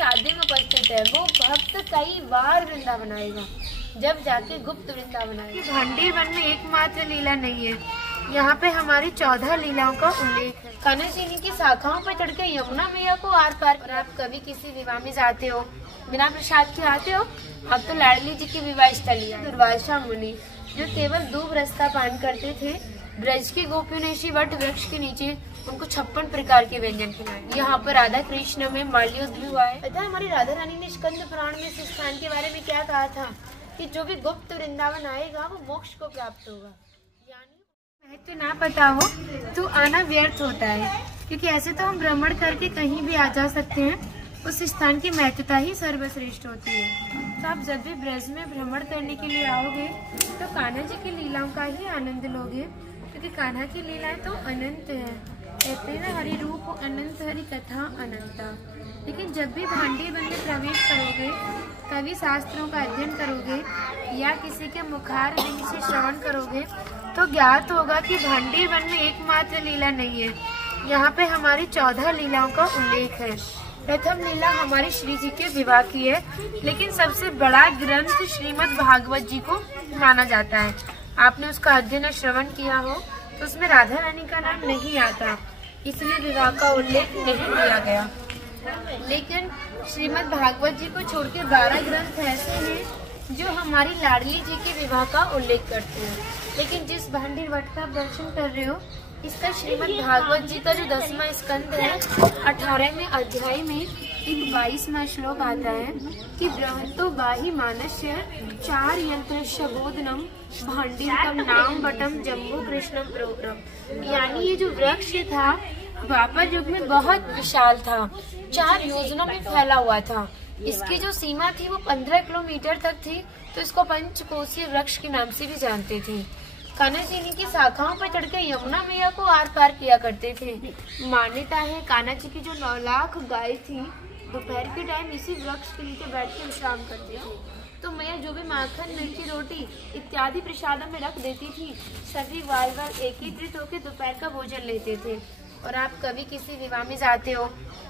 शादी में उपस्थित है वो भक्त कई बार वृंदावन आएगा, जब जाके गुप्त वृंदावन आएगा। भांडीर वन में एकमात्र लीला नहीं है, यहाँ पे हमारी 14 लीलाओं का उल्लेख है। कान्हा जी की शाखाओं पर चढ़ के यमुना मैया को आर पार। और आप कभी किसी विवाह में जाते हो, बिना प्रसाद के आते हो, अब तो लाडली जी की विवाह स्थली है। दुर्वासा मुनि जो केवल दूब रास्ता पान करते थे, ब्रज की गोपियों ने इसी वट वृक्ष के नीचे उनको 56 प्रकार के व्यंजन खिलाए। यहाँ पर राधा कृष्ण में माल्योद्ध भी हुआ है। पता है हमारी राधा रानी ने स्कंद पुराण में इस स्थान के बारे में क्या कहा था कि जो भी गुप्त वृंदावन आएगा वो मोक्ष को प्राप्त होगा। यानी महत्व ना पता हो तो आना व्यर्थ होता है, क्योंकि ऐसे तो हम भ्रमण करके कहीं भी आ जा सकते हैं, उस स्थान की महत्वता ही सर्वश्रेष्ठ होती है। तो आप जब भी ब्रज में भ्रमण करने के लिए आओगे तो कान्हा जी की लीलाओं का ही आनंद लोगे, क्योंकि कान्हा की लीलाएं तो अनंत है। कहते हैं ना, हरि रूप अनंत हरि कथा अनंता। लेकिन जब भी भांडीर वन में प्रवेश करोगे, कवि शास्त्रों का अध्ययन करोगे या किसी के मुखार विंद से श्रवण करोगे तो ज्ञात होगा कि भांडीर वन में एकमात्र लीला नहीं है, यहाँ पे हमारी 14 लीलाओं का उल्लेख है। प्रथम लीला हमारे श्री जी के विवाह की है, लेकिन सबसे बड़ा ग्रंथ श्रीमद् भागवत जी को माना जाता है। आपने उसका अध्ययन श्रवण किया हो तो उसमें राधा रानी का नाम नहीं आता, इसलिए विवाह का उल्लेख नहीं किया गया। लेकिन श्रीमद् भागवत जी को छोड़ के 12 ग्रंथ ऐसे हैं जो हमारी लाडली जी के विवाह का उल्लेख करते हैं। लेकिन जिस भांडीर वट का आप दर्शन कर रहे हो, इसका श्रीमद् भागवत जी का जो 10वां स्कंद है, 18वें अध्याय में एक 22वां श्लोक आता है कि बृहतो बाही मानस्य 4 यंत्र शबोधनम भांडीरकम नाम बटम जम्बू कृष्णम प्रोग्रम। यानी ये जो वृक्ष था द्वापर युग में बहुत विशाल था, 4 योजनों में फैला हुआ था। इसकी जो सीमा थी वो 15 किलोमीटर तक थी, तो इसको पंचकोशीय वृक्ष के नाम से भी जानते थे। कान्हा जी की शाखाओं पर चढ़ के यमुना मैया को आर पार किया करते थे। मान्यता है कान्हा जी की जो 9 लाख गाय थी, दोपहर के टाइम इसी वृक्ष के नीचे बैठ के विश्राम करते थे। तो मैया जो भी माखन, मिर्ची, रोटी इत्यादि प्रसादों में रख देती थी, सभी ग्वाल वाल एकत्रित होकर दोपहर का भोजन लेते थे। और आप कभी किसी विवाह में जाते हो,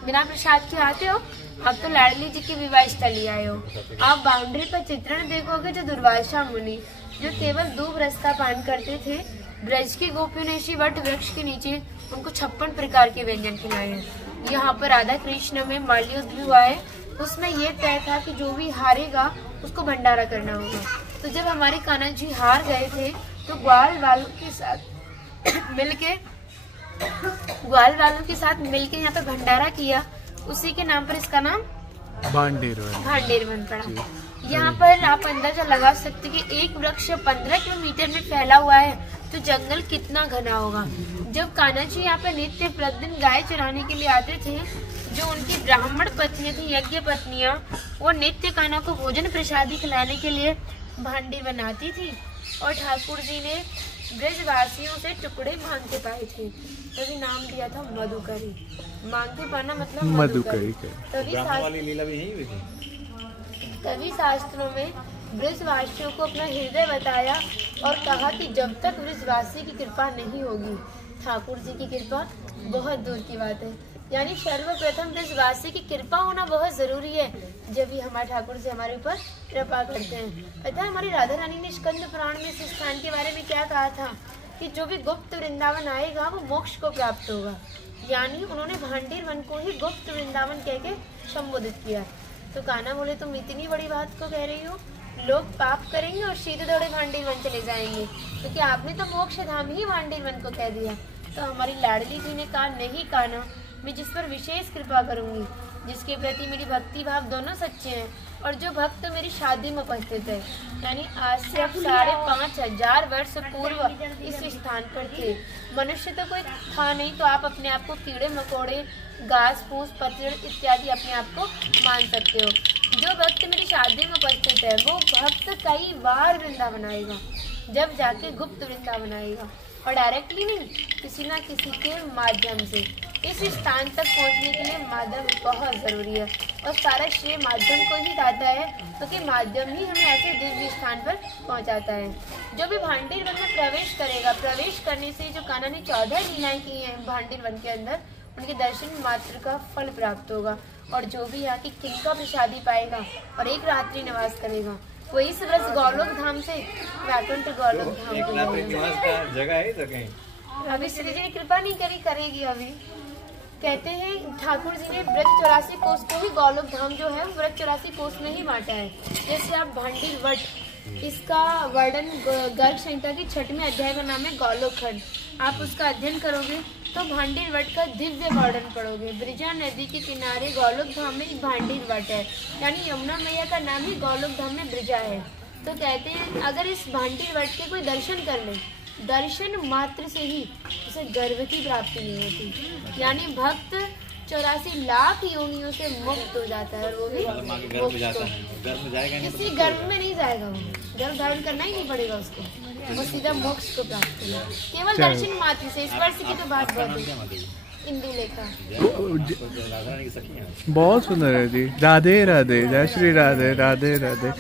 बिना प्रसाद के आते हो, अब तो लाडली जी की विवाह स्थली आए हो। आप बाउंड्री पर चित्रण देखोगे जो दुर्वासा मुनि जो केवल दूब रास्ता पान करते थे, ब्रज की गोपियों ने इसी वट वृक्ष के नीचे उनको 56 प्रकार के व्यंजन खिलाए हैं। यहाँ पर राधा कृष्ण में माल्योद्ध भी हुआ है, उसमें ये तय था कि जो भी हारेगा उसको भंडारा करना होगा। तो जब हमारे कान्हा जी हार गए थे तो ग्वाल वालों के साथ मिलके यहाँ पे भंडारा किया, उसी के नाम पर इसका नाम भांडीर वन पड़ा। यहाँ पर आप अंदाजा लगा सकते कि एक वृक्ष 15 किलोमीटर में फैला हुआ है, तो जंगल कितना घना होगा। जब कान्हा जी यहाँ पे नित्य प्रतिदिन गाय चराने के लिए आते थे, जो उनकी ब्राह्मण पत्नियां थी, यज्ञ पत्नियां, वो नित्य कान्हा को भोजन प्रसादी खिलाने के लिए भांडी बनाती थी। और ठाकुर जी ने ब्रजवासियों से टुकड़े मांग के पाए थे, तभी नाम दिया था मधुकरी। मांग के पाना मतलब मधुकरी। तभी शास्त्रों में ब्रजवासियों को अपना हृदय बताया और कहा कि जब तक ब्रजवासी की कृपा नहीं होगी, ठाकुर जी की कृपा बहुत दूर की बात है। यानी सर्वप्रथम ब्रजवासी की कृपा होना बहुत जरूरी है, जब भी हमारे ठाकुर जी हमारे ऊपर कृपा करते हैं। पता है हमारी राधा रानी ने स्कंद पुराण में इस स्थान के बारे में क्या कहा था कि जो भी गुप्त वृंदावन आएगा वो मोक्ष को प्राप्त होगा। यानी उन्होंने भांडीर वन को ही गुप्त वृंदावन कह के संबोधित किया। तो कान्हा बोले तुम इतनी बड़ी बात को कह रही हो, लोग पाप करेंगे और सीधे दौड़े भांडीर वन चले जाएंगे, क्योंकि आपने तो मोक्ष धाम ही भांडीर वन को कह दिया। तो हमारी लाडली जी ने कहा नहीं कान्हा, मैं जिस पर विशेष कृपा करूंगी, जिसके प्रति मेरी भक्ति भाव दोनों सच्चे हैं, और जो भक्त मेरी शादी में उपस्थित है। यानी आज से अब 5500 वर्ष पूर्व इस स्थान पर थे। मनुष्य तो कोई था नहीं, तो आप अपने आप को कीड़े मकोड़े, घास फूस, पतझड़ इत्यादि अपने आप को मान सकते हो। जो भक्त मेरी शादी में उपस्थित है वो भक्त कई बार वृंदावन आएगा, जब जाके गुप्त वृंदावन आएगा, और डायरेक्टली नहीं, किसी ना किसी के माध्यम से। इस स्थान तक पहुंचने के लिए माध्यम बहुत जरूरी है, और सारा श्रेय माध्यम को ही जाता है, क्योंकि तो माध्यम ही हमें ऐसे दिव्य स्थान पर पहुंचाता है। जो भी भांडीर वन में प्रवेश करेगा, प्रवेश करने से जो कान्हा ने 14 लीलाएं की हैं भांडीर वन के अंदर, उनके दर्शन मात्र का फल प्राप्त होगा। और जो भी यहाँ की किंग का प्रसादी पाएगा और एक रात्रि निवास करेगा वही इस व्रत गौलोक धाम से वैकुंठ गौलोक धाम को जाएगा। जगह है तो कहीं अभी श्री जी ने कृपा नहीं करी, करेगी अभी। कहते हैं ठाकुर जी ने व्रत 84 कोष को ही गौलोक धाम जो है व्रत 84 कोष में ही बांटा है। जैसे आप भांडीर वट, इसका वर्णन गर्ग संहिता की 6वें अध्याय का नाम है गौलोक खंड। आप उसका अध्ययन करोगे तो भांडीर वट का दिव्य वर्णन पढ़ोगे। ब्रिजा नदी के किनारे गौलोक धाम में एक भांडीर वट है, यानी यमुना मैया का नाम ही गौलोक धाम में ब्रिजा है। तो कहते हैं अगर इस भांडीर वट के कोई दर्शन कर ले, दर्शन मात्र से ही उसे गर्भ की प्राप्ति नहीं होती, यानी भक्त 84 लाख योनियों से मुक्त हो जाता है। और वो भी किसी गर्भ में नहीं जाएगा, वो गर्भ धारण करना ही नहीं पड़ेगा उसको, वो सीधा मोक्ष को प्राप्त होगा केवल दर्शन मात्र से। स्पर्श की तो बात बहुत इंदु लेखा बहुत सुंदर है जी। राधे राधे, जय श्री राधे, राधे राधे।